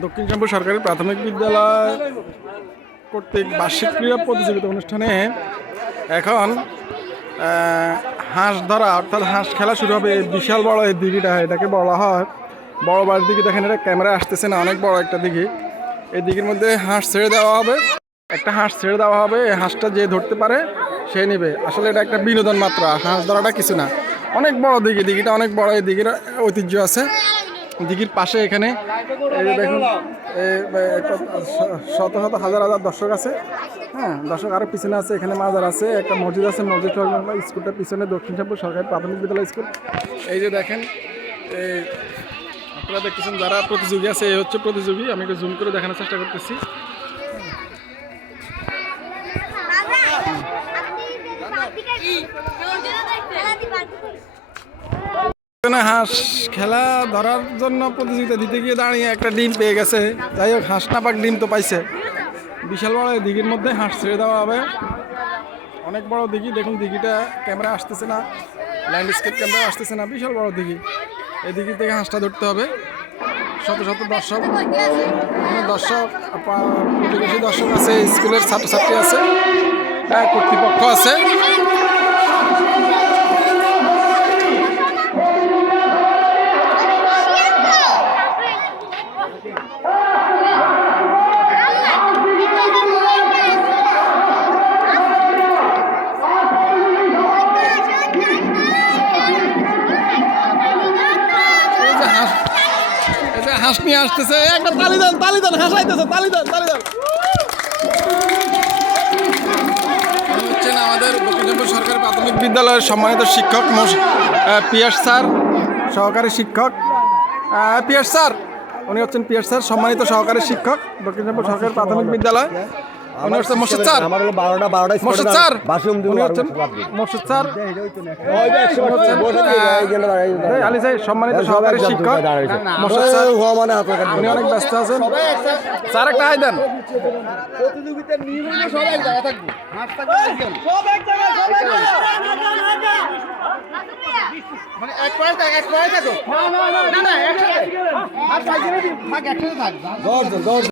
দক্ষিণ শ্যামপুর সরকারি প্রাথমিক বিদ্যালয় কর্তৃক বার্ষিক ক্রীড়া প্রতিযোগিতা অনুষ্ঠানে এখন হাঁস ধরা, অর্থাৎ হাঁস খেলা শুরু হবে। বিশাল বড় এই দিঘিটা, এটাকে বলা হয়। বড় বাড়ির দিঘি, দেখেন এটা ক্যামেরা আসতেছে না, অনেক বড় একটা দিঘি। এই দিঘির মধ্যে হাঁস ছেড়ে দেওয়া হবে। একটা হাঁস ছেড়ে দেওয়া হবে, এই হাঁসটা যে ধরতে পারে, সে নেবে। আসলে এটা একটা বিনোদন মাত্রা হাঁস ধরাটা কিছু না। অনেক বড় দিঘি, দিঘিটা অনেক বড়, এই দিঘির ঐতিহ্য আছে। দিঘির পাশে এখানে। এই যে দেখুন শত শত হাজার হাজার দর্শক আছে। হ্যাঁ দর্শক আরও পিছনে আছে, এখানে মাজার আছে, একটা মসজিদ আছে, মসজিদ স্কুলটার পিছনে দক্ষিণ শ্যামপুর সরকারি প্রাথমিক বিদ্যালয় স্কুল। এই যে দেখেন এই আপনারা দেখতেছেন যারা প্রতিযোগী আছে এই হচ্ছে প্রতিযোগী। আমি একটু জুম করে দেখানোর চেষ্টা করতেছি। এখানে হাঁস খেলা ধরার জন্য প্রতিযোগিতা দিতে গিয়ে দাঁড়িয়ে একটা ডিম পেয়ে গেছে। যাই হোক হাঁস না পাক ডিম তো পাইছে। বিশাল বড় দিঘির মধ্যে হাঁস ছেড়ে দেওয়া হবে। অনেক বড় দিঘি, দেখুন দিঘিটা ক্যামেরা আসতেছে না ল্যান্ডস্কেপ ক্যামেরা আসতেছে না, বিশাল বড় দিঘি। এই দিঘি থেকে হাঁসটা ধরতে হবে। শত শত দর্শক দর্শক প্রতিবেশী দর্শক আছে, স্কুলের ছাত্রছাত্রী আছে হ্যাঁ কর্তৃপক্ষ আছে। হাঁস নিয়ে আসতেছে। একটা তালি দেন তালি দেন হাসাইতেছে তালি দেন তালি দেন। হচ্ছেন আমাদের দক্ষিণচন্দ্র সরকারি প্রাথমিক বিদ্যালয়ের সম্মানিত শিক্ষক পিয়াস স্যার, সহকারী শিক্ষক। পিএস স্যার, উনি হচ্ছেন পিয়াস স্যার, সম্মানিত সহকারী শিক্ষক দক্ষিণ সরকারি প্রাথমিক বিদ্যালয়। উনি হচ্ছেন মোর্শেদ স্যার আমার হলো বারোটা বারোটা মোর্শেদ স্যার বাসুম উনি হচ্ছেন মোর্শেদ স্যার আলী সাহেব সম্মানিত সহকারী শিক্ষক মোর্শেদ স্যার মানে উনি অনেক ব্যস্ত আছেন স্যার একটা আয় দেন প্রতিযোগিতার নিয়ম হলো সব এক জায়গায় থাকবে হাত থাকবে একজন মানে এক পায়ে থাক এক পায়ে থাকো না না একসাথে হাত পাইছে দিন থাক একসাথে থাক দশ জন দশ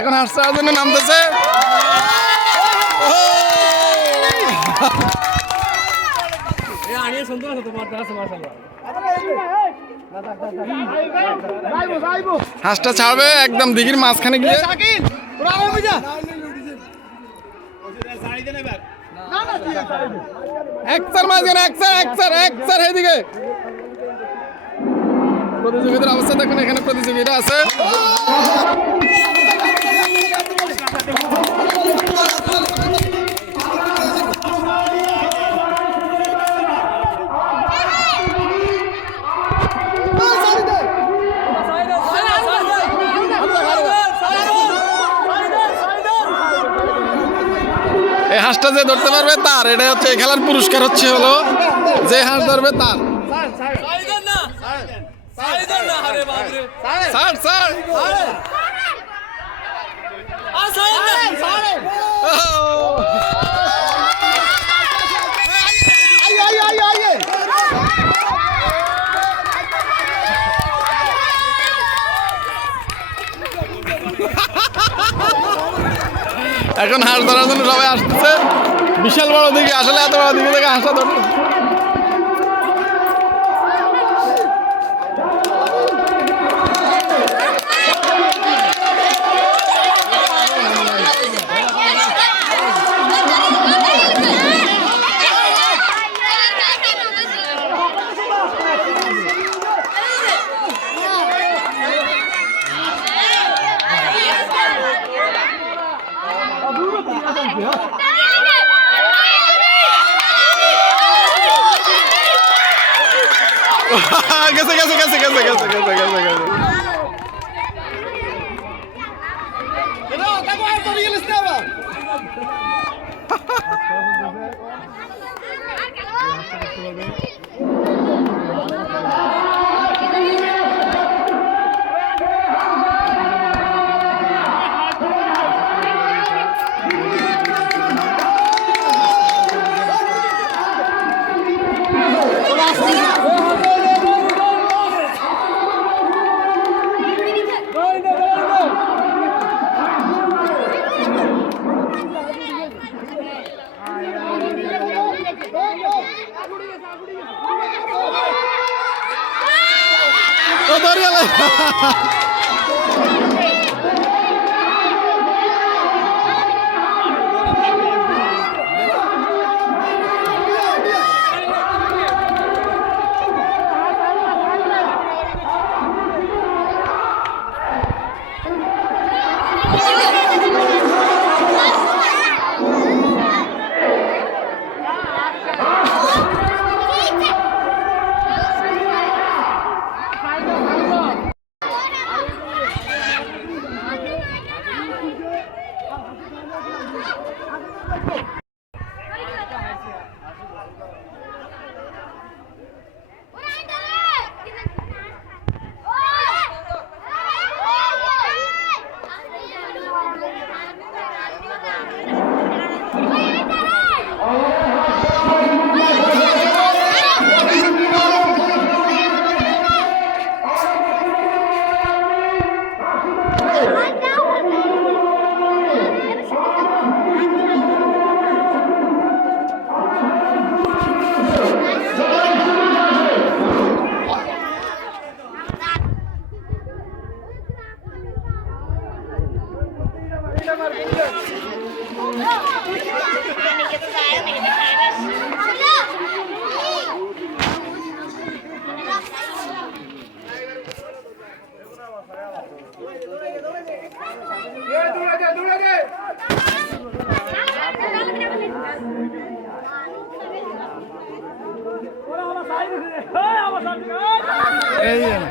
এখন হাঁস চাওয়ার জন্য নামতেছে। হাসটা ছাড়বে একদম দিঘির মাঝখানে গিয়ে। একসার মাঝখানে একসার একসার একসার এদিকে প্রতিযোগিতার অবস্থা দেখুন এখানে প্রতিযোগিতা আছে। এই হাঁসটা যে ধরতে পারবে তার। এটা হচ্ছে এই খেলার পুরস্কার হচ্ছে হলো যে হাঁস ধরবে তার। স্যার স্যার এখন হাঁস ধরার জন্য সবাই আসতেছে। বিশাল বড় দিকে আসলে এত বড় দিকে থেকে হাঁসা ধরতে Casa, casa, casa, casa, casa. Ô, Mariela! ধরে গেল এই যে না।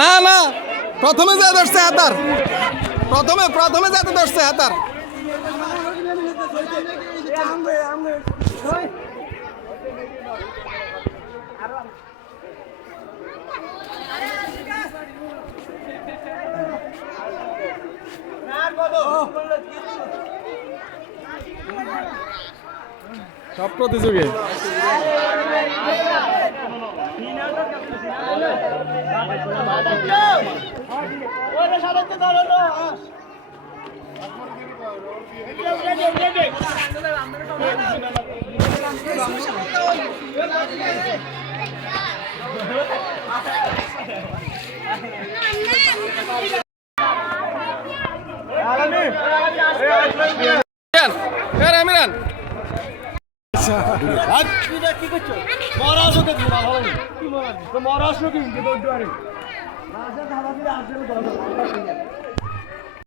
না না প্রথমে যা ধরছে হাতার। প্রথমে প্রথমে যাতে ধরছে হাতার। সব প্রতিযোগী। মিরান এ রে মিরান মহারাষ্ট্রকে দিও ভালো দাদা দিদি দৌড়ে